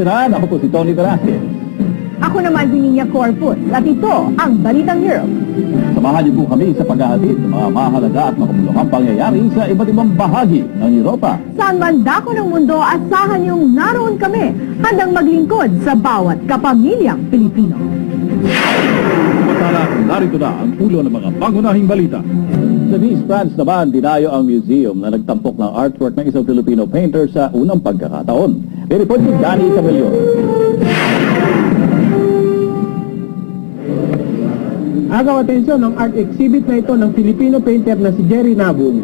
Kapitan, ako po si Tony Velasquez. Ako naman si Nina Corpus at ito ang Balitang Europe. Samahan niyo po kami sa paghahatid ng mga mahalaga at makabuluhang pangyayari sa iba't ibang bahagi ng Europa. Saan man dako ng mundo, asahan niyong naroon kami handang maglingkod sa bawat kapamilyang Pilipino. Samantala, narito na ang ulo ng mga pangunahing balita. Sa Nice, France naman, dinayo ang museum na nagtampok ng artwork ng isang Filipino painter sa unang pagkakataon. May report ni Danny Cabello. Agaw atensyon ng art exhibit na ito ng Filipino painter na si Jerry Nabung.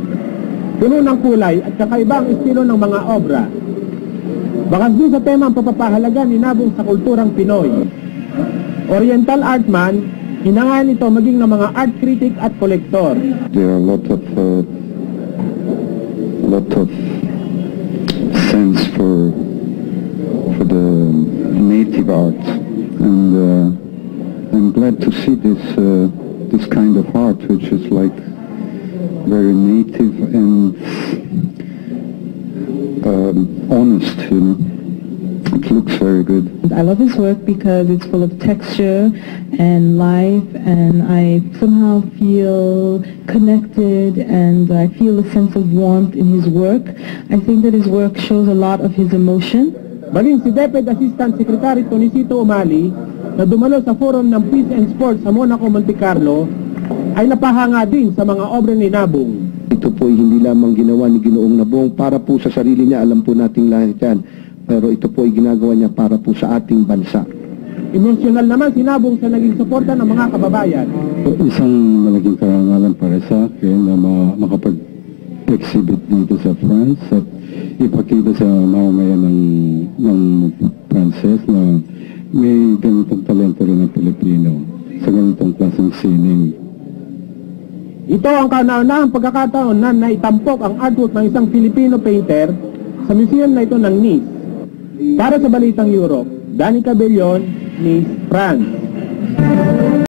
Puno ng kulay at kakaibang estilo ng mga obra. Bakas din sa tema ang papapahalaga ni Nabung sa kulturang Pinoy. Oriental artman, hinangaan ito maging ng mga art critic at kolektor. There are a lot of sense for the native art, and I'm glad to see this kind of art, which is like very native and honest, you know. It looks very good. I love his work because it's full of texture and life, and I somehow feel connected, and I feel a sense of warmth in his work. I think that his work shows a lot of his emotion. Maging si DepEd Assistant Secretary Tonicito Umali, na dumalo sa forum ng Peace and Sports sa Monaco, Monte Carlo, ay napahanga din sa mga obra ni Nabung. Ito po ay hindi lamang ginawa ni Ginoong Nabong para po sa sarili niya, alam po nating lahat yan. Pero ito po ay ginagawa niya para po sa ating bansa. Emosyonal naman si Nabung sa naging suporta ng mga kababayan. Isang malaking karangalan para sa akin na makapag-exhibit dito sa France at ipakita sa mamamayan ng Frances na may ganitong talento rin ng Pilipino sa ganitong klaseng sining. Ito ang kauna-unahang pagkakataon na naitampok ang artwork ng isang Filipino painter sa museum na ito ng Nice. Para sa Balitang Europe, Danny Cabello, Nice, France.